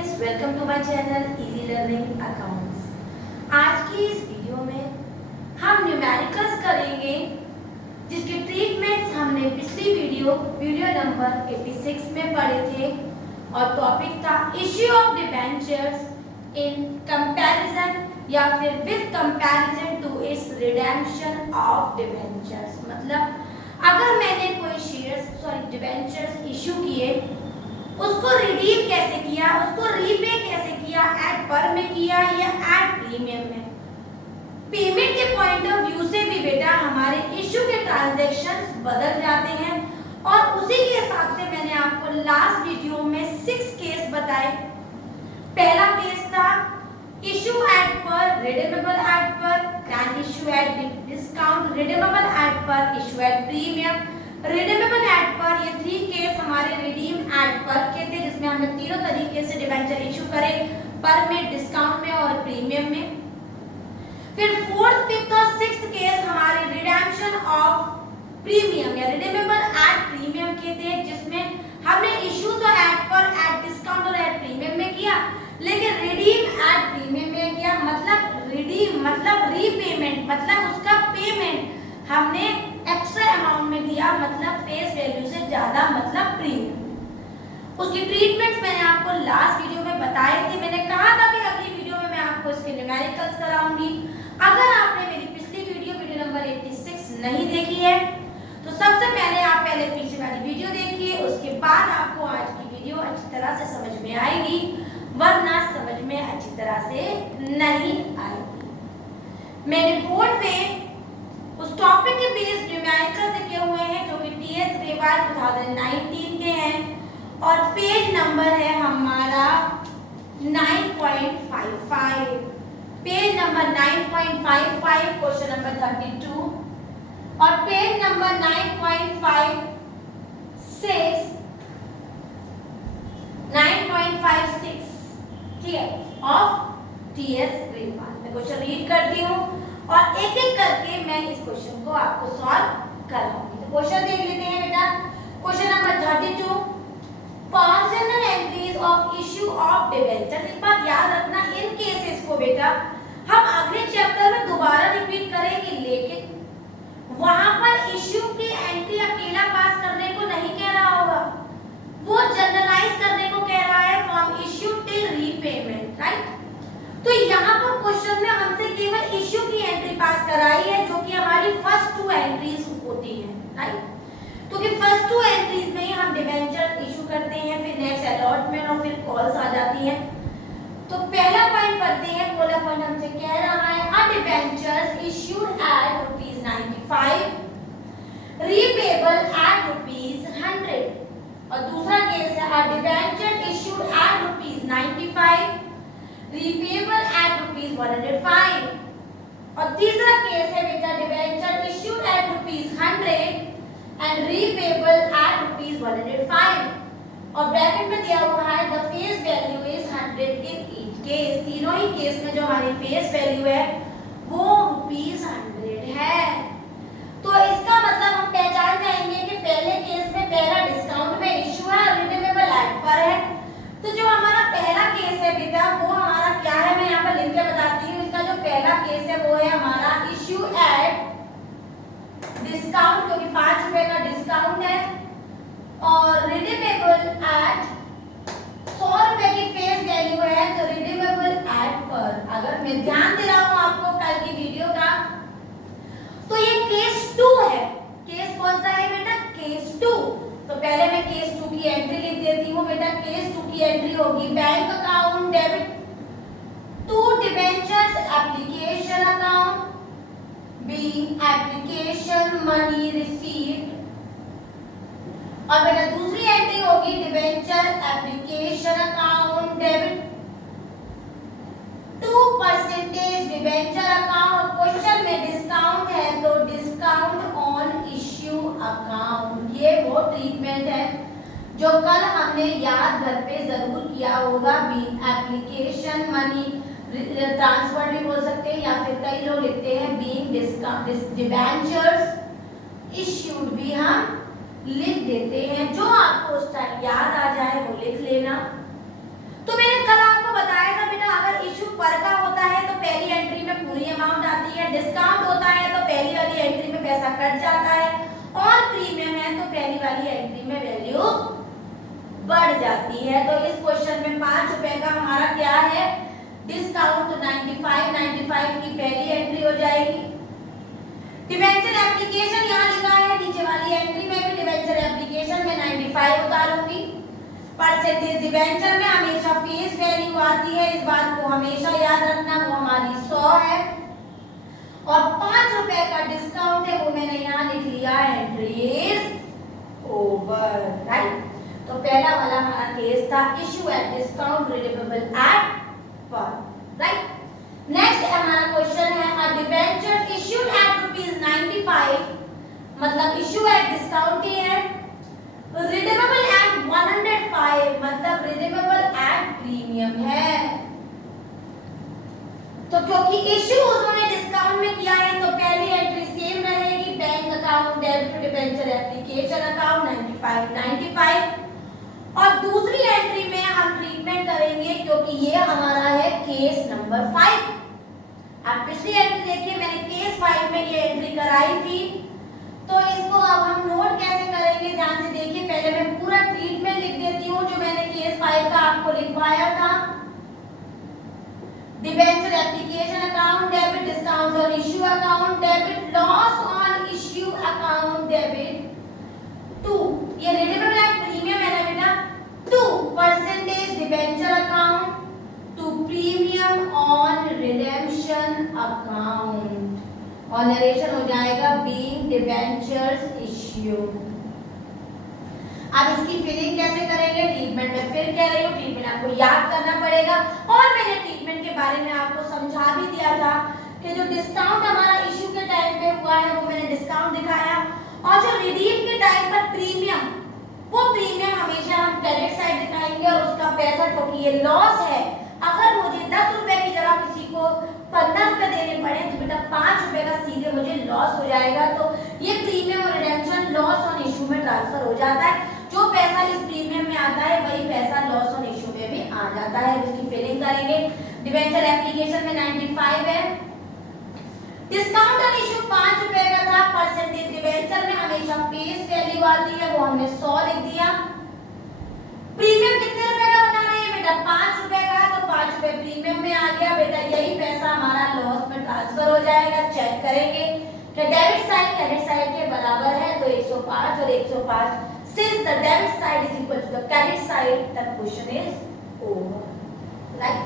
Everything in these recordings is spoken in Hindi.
Students, welcome to my channel easy learning accounts. आज की इस वीडियो में हम न्यूमेरिकल्स करेंगे, जिसके ट्रीटमेंट्स हमने पिछली वीडियो नंबर 86 में पढ़े थे और टॉपिक था issue of debentures in comparison या फिर with comparison to its redemption of debentures. मतलब अगर मैंने कोई डिबेंचर्स इशू किए, उसको रिडीम कैसे किया, उसको रीपे कैसे किया, एट पर में किया या एट प्रीमियम में। पेमेंट के पॉइंट ऑफ व्यू से भी बेटा हमारे इशू के ट्रांजैक्शंस बदल जाते हैं और उसी के हिसाब से मैंने आपको लास्ट वीडियो में 6 केस बताए। पहला केस था issue at par, redeemable at par, then issue at discount, redeemable at par, issue at premium, redeemable at par. ये 3 केस हमारे रिडीम एट पर के थे, जिसमें हमने तीनों तरीके से डिबेंचर इशू करे, पर में, डिस्काउंट में और प्रीमियम में। फिर 4th, 5th और 6th केस हमारे रिडेम्पशन ऑफ प्रीमियम या रिडीमेबल एट प्रीमियम के थे, जिसमें हमने इशू तो एट पर, एट डिस्काउंट और एट प्रीमियम में किया, लेकिन रिडीम एट प्रीमियम में किया। मतलब रिडीम मतलब रीपेमेंट, मतलब उसका पेमेंट हमने एक्स्ट्रा अमाउंट में दिया, मतलब फेस वैल्यू से ज्यादा, मतलब प्रीमियम। उसकी ट्रीटमेंट्स मैंने आपको लास्ट वीडियो में बताए थे। मैंने कहा था कि अगली वीडियो में मैं आपको इसके न्यूमेरिकल्स कराऊंगी। अगर आपने मेरी पिछली वीडियो नंबर 86 नहीं देखी है तो सबसे पहले आप पीछे वाली वीडियो देखिए, उसके बाद आपको आज की वीडियो अच्छी तरह से समझ में आएगी, वरना समझ में अच्छी तरह से नहीं आएगी। मैंने बोर्ड पे उस टॉपिक के बेस्ड न्यूमेरिकल्स लिखे हुए हैं जो कि टीएस ग्रेवाल 2019 के हैं और पेज नंबर है हमारा 9.55। पेज नंबर 9.55, क्वेश्चन नंबर 32 और पेज नंबर 9.56 ठीक है, ऑफ टीएस ग्रेवाल। मैं क्वेश्चन रीड करती हूँ और एक एक करके मैं इस क्वेश्चन को आपको सॉल्व कराऊंगी। तो क्वेश्चन देख लेते हैं बेटा। Question number 32, 5 general entries of issue of debenture. एक बात याद रखना, इन केसेस को बेटा हम अगले चैप्टर में दोबारा रिपीट करेंगे, लेकिन वहां पर इश्यू की एंट्री अकेला पास करने को नहीं कह रहा होगा, वो जनरलाइज करने को कह रहा है, from issue till repayment, right. तो यहाँ पर क्वेश्चन में हमसे केवल इश्यू की एंट्री पास कराई है, जो कि हमारी फर्स्ट 2 एंट्रीज होती है, राइट। क्योंकि फर्स्ट 2 एंट्रीज में ही हम डिबेंचर इशू करते हैं, फिर नेक्स्ट अलॉटमेंट और फिर कॉल्स आ जाती हैं। तो पहला पॉइंट पढ़ते हैं। पहला पॉइंट हमसे कह रहा है a debentures issued at ₹95, repayable at ₹100। और दूसरा केस है a debenture issued at ₹95, repayable at ₹105। और तीसरा केस है बेटा debenture issued at ₹100 and repayable at ₹105 और ब्रैकेट में दिया हुआ है the face value is 100 in each case. तीनों ही केस में जो हमारी फेस वैल्यू है वो ₹100 है। तो इसका मतलब हम पहचान जाएंगे कि पहले केस में पहला डिस्काउंट में इश्यू है, रिडीमेबल एट पर है। तो जो हमारा पहला केस है बेटा वो हमारा क्या है, मैं यहाँ पर लिख के बताती हूँ। इसका जो पहला केस है वो है हमारा इश्यू एट डिस्काउंट, क्योंकि ₹5 का डिस्काउंट है, और रिडीमेबल एट ₹100 की फेस वैल्यू है, तो रिडीमेबल एट पर। अगर मैं ध्यान दे रहा हूँ आपको कल की वीडियो का, तो ये केस 2 है। केस कौन सा है बेटा? केस 2। तो पहले मैं केस 2 की एंट्री लिख देती हूँ बेटा। केस 2 की एंट्री होगी bank account debit to debentures application account being application money received. और बेटा दूसरी एंट्री होगी debenture application account debit to percentage debenture account. Question में डिस्काउंट है तो डिस्काउंट ऑन इश्यू अकाउंट। ये वो ट्रीटमेंट है जो कल हमने याद घर पे जरूर किया होगा। बीइंग एप्लीकेशन मनी ट्रांसफर भी बोल सकते हैं, या फिर कई लोग लिखते हैं बीइंग डिबेंचर्स इश्यूड भी हम लिख देते हैं। जो आपको उस टाइम याद आ जाए वो लिख लेना। तो मैंने कल घट जाता है, और प्रीमियम है तो पहली वाली एंट्री में वैल्यू बढ़ जाती है। तो इस क्वेश्चन में 5 रुपए का हमारा क्या है डिस्काउंट, तो 95 की पहली एंट्री हो जाएगी। डिबेंचर एप्लीकेशन यहाँ लिखा है, नीचे वाली एंट्री में भी डिबेंचर एप्लीकेशन में 95 उतारूंगी। परसेंटेज डिबेंचर में हमेशा फेस वैल्यू आती है, इस बात को हमेशा याद रखना, वो हमारी 100 है, और 5 रुपए का डिस्काउंट है वो मैंने यहाँ लिख लिया एंट्री इज ओवर, राइट। तो पहला वाला हमारा केस था issue at discount redeemable at पर, राइट। नेक्स्ट हमारा क्वेश्चन है अ डिबेंचर इशूड एट ₹95, मतलब इशू एट डिस्काउंट ही है, रिडीमेबल एट 105, मतलब रिडीमेबल एट प्रीमियम है। तो क्योंकि इशू उन्होंने डिस्काउंट में किया है तो पहली एंट्री सेम रहेगी, bank account debit to debenture application account 95, और दूसरी एंट्री में हम ट्रीटमेंट करेंगे क्योंकि ये हमारा है केस नंबर 5। आप पिछली एंट्री देखिए, मैंने केस 5 में ये एंट्री कराई थी, तो इसको अब हम नोट कैसे करेंगे ध्यान से देखिए। पहले मैं पूरा ट्रीटमेंट लिख देती हूँ जो मैंने केस 5 का आपको लिखवाया था। Debenture application account debit, discount on issue account debit, loss on issue account debit 2, ये रिडीमेबल एट प्रीमियम है ना बेटा, 2% debenture account to premium on redemption account, और नरेशन हो जाएगा बीइंग डिबेंचर्स इश्यू। अब इसकी फिलिंग कैसे करेंगे, ट्रीटमेंट में फिर कह रही हूँ, ट्रीटमेंट आपको याद करना पड़ेगा, और मैंने ट्रीटमेंट के बारे में आपको समझा भी दिया था कि जो डिस्काउंट हमारा इश्यू के टाइम पे हुआ है वो मैंने डिस्काउंट दिखाया, और जो रिडीम के टाइम पर प्रीमियम, वो प्रीमियम हमेशा हम क्रेडिट साइड दिखाएंगे, और उसका पैसा क्योंकि ये लॉस है, अगर मुझे 10 रुपए की जगह किसी को 15 रुपए देने पड़े तो बेटा 5 रुपए का सीधे मुझे लॉस हो जाएगा। तो ये प्रीमियम और रिडेम्पशन लॉस ऑन इशू में ट्रांसफर हो जाता है, जो पैसा इस प्रीमियम में आता है वही पैसा लॉस ऑन इशू में भी आ जाता है। इसकी फिलिंग करेंगे। डिबेंचर एप्लीकेशन में 95 है, डिस्काउंट ऑन इशू 5 रुपए का था, परसेंटेज डिबेंचर में हमेशा फेस वैल्यू आती है, वो हमने 100 लिख दिया। प्रीमियम कितने रुपए का बना रहे हैं बेटा, 5 रुपए का, तो 5 रुपए प्रीमियम में आ गया बेटा, यही पैसा हमारा लॉस में ट्रांसफर हो जाएगा। चेक करेंगे कि डेबिट साइड क्रेडिट साइड के बराबर है, तो 105 और 105, since the debit side is equal to the credit side, the question is over, right?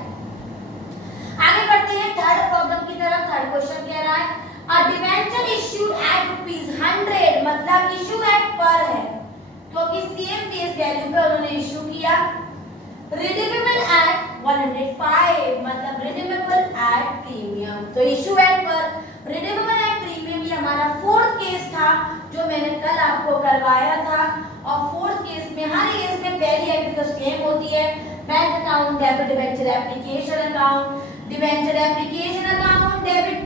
आगे बढ़ते हैं थर्ड प्रॉब्लम की तरफ। थर्ड क्वेश्चन कह रहा है अ डिबेंचर इश्यूड एट ₹100, मतलब इशू एट पर है क्योंकि सेम फेस वैल्यू पे उन्होंने इशू किया। रिडीमेबल एट 105, मतलब रिडीमेबल एट प्रीमियम, तो issue at par redeemable at premium, ये हमारा फोर्थ केस था जो मैंने कल आपको करवाया था। और फोर्थ केस में हर केस में पहली एंट्री तो सेम होती है, bank account debit debenture application account, debenture application account debit,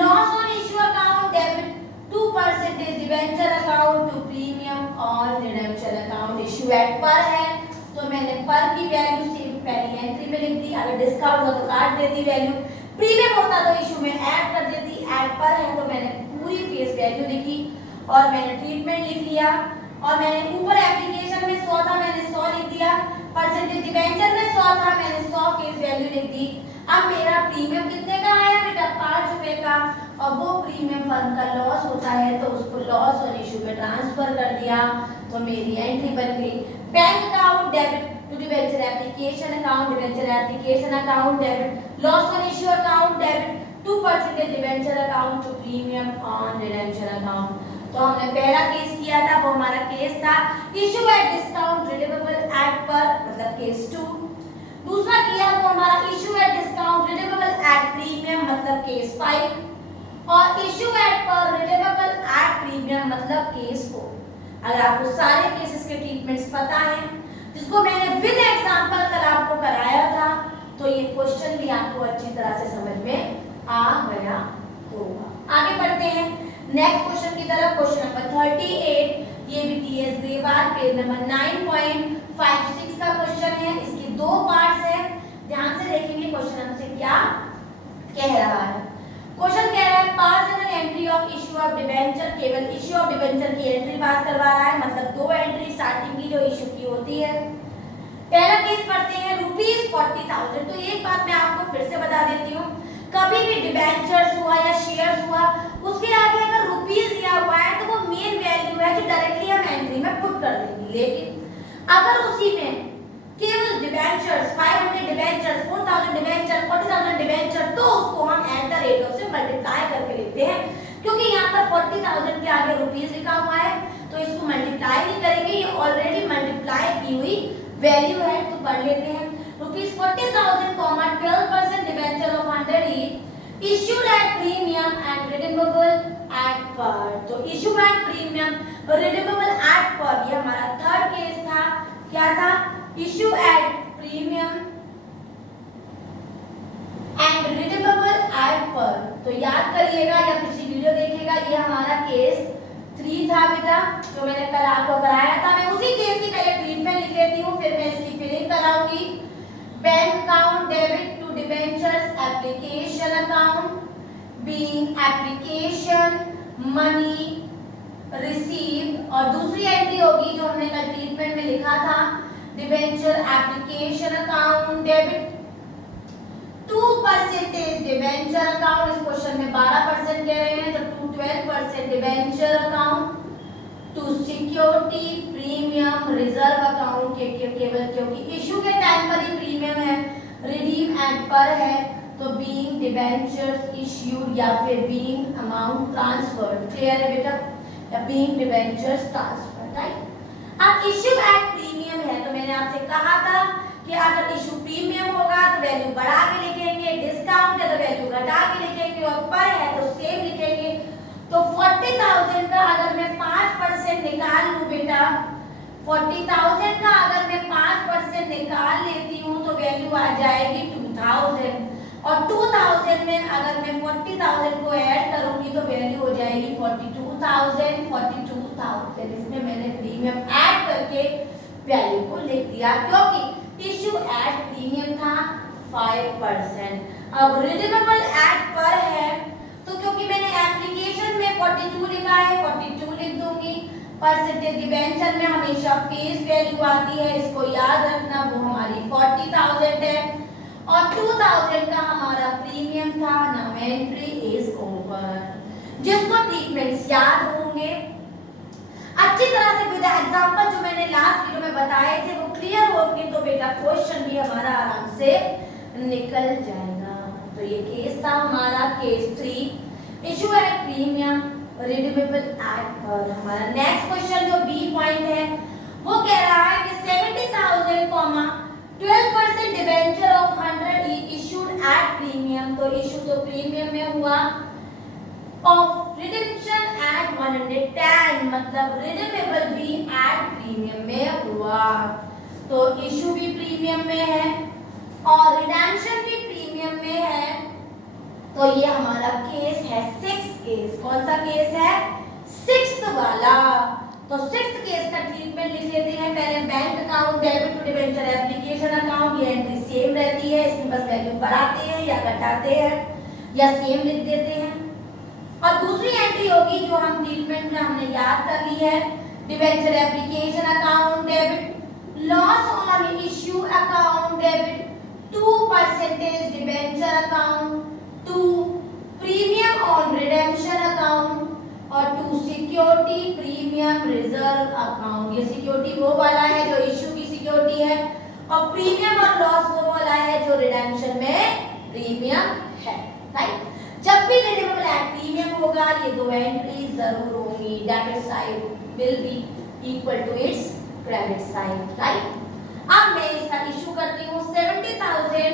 loss on issue account debit, 2% debenture account to premium और redemption account. Issue at par है तो मैंने पर की वैल्यू सेम पहली एंट्री में लिख दी, अगर डिस्काउंट हो तो काट देती वैल्यू, प्रीमियम होता तो इशू में ऐड कर देती, एट पर है तो मैंने पूरी फेस वैल्यू लिखी और मैंने ट्रीटमेंट लिख लिया। और मैंने ऊपर एप्लीकेशन में 100 था, मैंने 100 लिख दिया, परसेंटेज डिबेंचर में 100 था, मैंने 100 फेस वैल्यू लिख दी। अब मेरा प्रीमियम कितने का आया बेटा, 5 रुपए का, और वो प्रीमियम फर्म का लॉस होता है तो उसको लॉस और इशू में ट्रांसफर कर दिया, तो मेरी एंट्री बन गई bank account debit to debenture application account, debenture application account debit, loss on issue account debit, 2% debenture account to premium on redemption account. तो हमने पहला केस किया था, वो हमारा केस था issue at discount redeemable at पर, मतलब केस 2। दूसरा किया वो हमारा issue at discount redeemable at premium, मतलब केस 5, और issue at par redeemable at premium, मतलब केस 4। अगर आपको सारे केसेस के ट्रीटमेंट्स पता है, जिसको मैंने विद एग्जांपल कल आपको कराया था, तो ये क्वेश्चन भी आपको अच्छी तरह से समझ में आ गया होगा। आगे बढ़ते हैं नेक्स्ट क्वेश्चन की तरफ। क्वेश्चन नंबर 38, ये भी टीएस ग्रेवाल पेज नंबर 9.56 का क्वेश्चन है। इसके दो पार्ट्स हैं, ध्यान से देखेंगे क्वेश्चन हमसे क्या कह रहा है। क्वेश्चन कह रहा है pass in an entry of issue of debenture, केवल इश्यू ऑफ डिबेंचर की एंट्री पास करवा रहा है, मतलब 2 एंट्री स्टार्टिंग की जो इश्यू की होती है। पहला केस पढ़ते हैं ₹40,000। तो एक बात मैं आपको फिर से बता देती हूँ, कभी भी डिबेंचर्स हुआ या शेयर्स हुआ, उसके आगे अगर रुपीस दिया हुआ है तो वो मेन वैल्यू है जो डायरेक्टली हम एंट्री में पुट कर देंगे। लेकिन अगर उसी में केवल डिबेंचर्स 500 डिबेंचर्स 4000 डिबेंचर 40,000 डिबेंचर, तो उसको हम एट द रेट ऑफ से मल्टीप्लाई करके लिखते हैं, क्योंकि यहाँ पर 40,000 के आगे रुपीस लिखा हुआ है तो इसको मल्टीप्लाई नहीं करेंगे, ये ऑलरेडी मल्टीप्लाई की हुई वैल्यू है। तो पढ़ लेते हैं ₹40,000, 12% debenture of 100 each issued at premium and redeemable at par। तो issued at premium और redeemable at par, ये हमारा थर्ड केस था। क्या था? issue at premium and redeemable at par। तो याद करिएगा या पिछली वीडियो देखिएगा, ये हमारा केस 3 था बेटा, जो मैंने कल आपको कराया था। मैं उसी केस की पहले ट्रीटमेंट लिख लेती हूँ, फिर मैं इसकी फिलिंग कराऊंगी। Bank account debit to debentures application account being application money received, और दूसरी एंट्री होगी जो हमने कल ट्रीटमेंट में लिखा था, debenture application account debit 2% debenture account. इस क्वेश्चन में 12% कह रहे हैं, तो 12% debenture account to security premium reserve account के केवल क्योंकि इशू के टाइम पर ही प्रीमियम है, रिडीम एट पर है, तो बीइंग डिबेंचर्स इश्यूड या फिर बीइंग अमाउंट ट्रांसफर्ड। क्लियर है बेटा? या बीइंग डिबेंचर्स ट्रांसफर्ड, राइट। अब इश्यू एट प्रीमियम है, तो मैंने आपसे कहा था कि अगर इशू प्रीमियम होगा तो वैल्यू बढ़ा के लिखेंगे, डिस्काउंट है तो वैल्यू घटा के लिखेंगे, और पर है तो सेम लिखेंगे। तो 40,000 का अगर मैं 5% निकाल लूं बेटा, 40,000 का अगर मैं 5% निकाल लेती हूँ तो वैल्यू आ जाएगी 2,000, और 2,000 में अगर मैं 40,000 को ऐड करूंगी तो वैल्यू हो जाएगी 42,000। इसमें मैंने प्रीमियम ऐड करके वैल्यू को लिख दिया, क्योंकि इश्यू एट प्रीमियम था 5%। अब रिडीमेबल एट पर है, तो क्योंकि मैंने एप्लीकेशन में 42 लिखा है, 42 लिख दूंगी। परसेंटेज डिबेंचर में हमेशा फेस वैल्यू आती है, इसको याद रखना, वो हमारी 40,000 है, और 2,000 का हमारा प्रीमियम था। Now entry is over. जिसको ट्रीटमेंट्स याद होंगे अच्छी तरह से, विद एग्जांपल जो मैंने लास्ट वीडियो में बताए थे वो क्लियर होंगे, तो बेटा क्वेश्चन भी हमारा आराम से निकल जाएगा। तो ये केस था हमारा case 3, issue at premium redeemable at पर। हमारा नेक्स्ट क्वेश्चन जो बी पॉइंट है वो कह रहा है कि 70,000, 12% debenture of 100 issued at premium. तो इशू तो प्रीमियम में हुआ, ऑफ रिडेम्पशन एट 110, मतलब रिडीमेबल भी एट प्रीमियम में हुआ। तो इशू भी प्रीमियम में है और रिडेम्पशन भी प्रीमियम में है, तो ये हमारा केस है 6th केस। कौन सा केस है? 6th वाला। तो 6th केस का ट्रीटमेंट लिख लेते हैं। पहले bank account debit to debenture application account, ये एंट्री सेम रहती है, इसमें बस वैल्यू बढ़ाते हैं या घटाते हैं या सेम लिख देते हैं। और दूसरी एंट्री होगी जो हम ट्रीटमेंट में हमने याद कर ली है, debenture application account debit loss on issue account debit 2% debenture account to premium on redemption account और to security premium reserve account. ये सिक्योरिटी वो वाला है जो इश्यू की सिक्योरिटी है, और प्रीमियम और लॉस वो वाला है जो रिडेम्पशन में प्रीमियम है, राइट। जब भी रिडीमेबल एट प्रीमियम होगा ये दो एंट्री जरूर होंगी, debit side will be equal to its credit side, right. अब मैं इसका इशू करती हूँ 70,000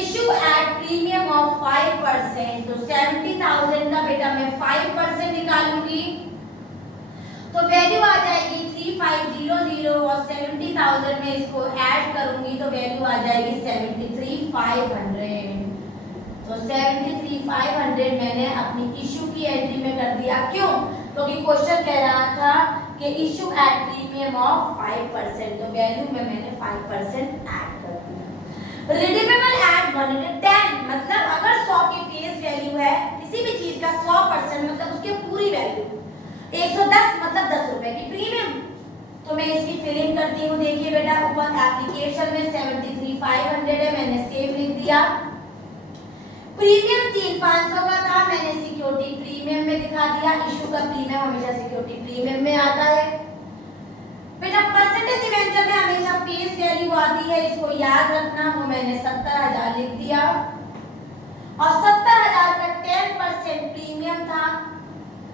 इशू एट प्रीमियम ऑफ 5%। तो 70,000 का बेटा मैं 5% निकालूंगी तो वैल्यू आ जाएगी 3500, और 70,000 में इसको ऐड करूंगी तो वैल्यू आ जाएगी 73,500। तो 73,500 मैंने अपनी इशू की एंट्री में कर दिया। क्यों? क्योंकि क्वेश्चन कह रहा था कि इशू एट प्रीमियम ऑफ 5%, तो वैल्यू में मैंने 5% ऐड कर दिया। रिडीमेबल एट 110, मतलब अगर 100 की फेस वैल्यू है, किसी भी चीज का 100% मतलब उसकी पूरी वैल्यू 110 मतलब 10 रुपए की प्रीमियम। तो मैं इसकी फिलिंग करती हूँ। देखिए बेटा ऊपर एप्लीकेशन में 73,500 है, मैंने सेव लिख दिया। प्रीमियम 3,500 का था, मैंने सिक्योरिटी प्रीमियम में दिखा दिया। इशू का प्रीमियम हमेशा सिक्योरिटी प्रीमियम में आता है। बेटा परसेंटेज डिवेंचर में हमेशा फेस वैल्यू आती है, इसको याद रखना। वो मैंने 70,000 लिख दिया और 70,000 का 10% प्रीमियम था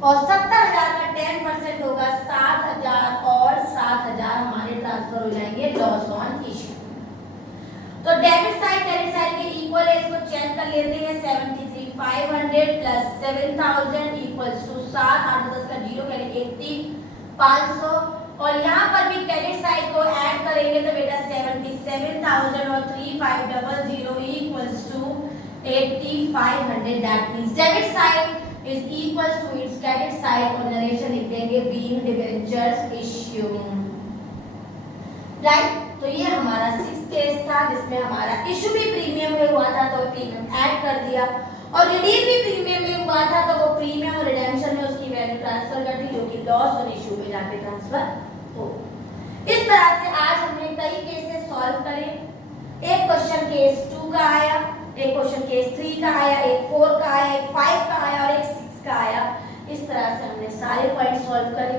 और 70,000 का 10% होगा 7,000 और 7,000 हमारे ट्रांसफर हो जाएंगे लॉस ऑन इशू। तो डेबिट साइड क्रेडिट साइड के इक्वल है, इसको चेक कर लेते हैं। 73,500 प्लस 7,000 इक्वल्स टू 7, 8 10 का 0 यानी 80,500 और यहाँ पर भी क्रेडिट साइड को ऐड करेंगे तो बेटा 77,000 और 3,500 equals to 8,500। That means debit side is equals to its credit side और नरेशन लिख देंगे बीइंग डिबेंचर्स इश्यूड। राइट, तो ये हमारा 6th केस था जिसमें हमारा इशू भी प्रीमियम में हुआ था तो प्रीमियम ऐड कर दिया और रिडीम भी प्रीमियम में हुआ था तो वो प्रीमियम और रिडेम्पशन में उसकी वैल्यू ट्रांसफर कर दी जो कि लॉस और इशू में जाके ट्रांसफर हो। इस तरह से आज हमने कई केसेस सॉल्व करे। एक क्वेश्चन केस 2 का आया, एक क्वेश्चन केस 3 का आया, एक 4 का आया, एक 5 का आया और एक 6 का आया। इस तरह से हमने सारे पॉइंट सॉल्व करे।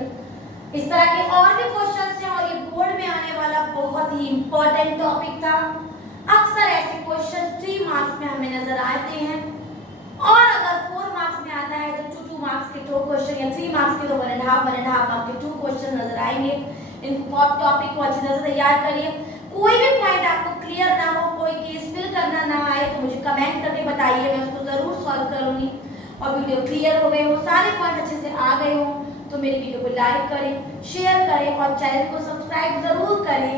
इस तरह के और भी क्वेश्चंस हैं और ये बोर्ड में आने वाला बहुत ही इंपॉर्टेंट टॉपिक था। अक्सर ऐसे क्वेश्चंस 3 मार्क्स में हमें नजर आते हैं और अगर 4 मार्क्स में आता है तो 2 मार्क्स के 2 क्वेश्चन या 3 मार्क्स के तो 1.5 मार्क्स के 2 क्वेश्चन नजर आएंगे। इन टॉपिक को अच्छी तरह से तैयार करिए। कोई भी पॉइंट आपको क्लियर ना हो, कोई केस फिल करना ना आए तो मुझे कमेंट करके बताइए, मैं उसको जरूर सॉल्व करूंगी। और वीडियो क्लियर हो गए हो, सारे पॉइंट अच्छे से आ गए हो तो मेरी वीडियो को लाइक करें, शेयर करें और चैनल को सब्सक्राइब जरूर करें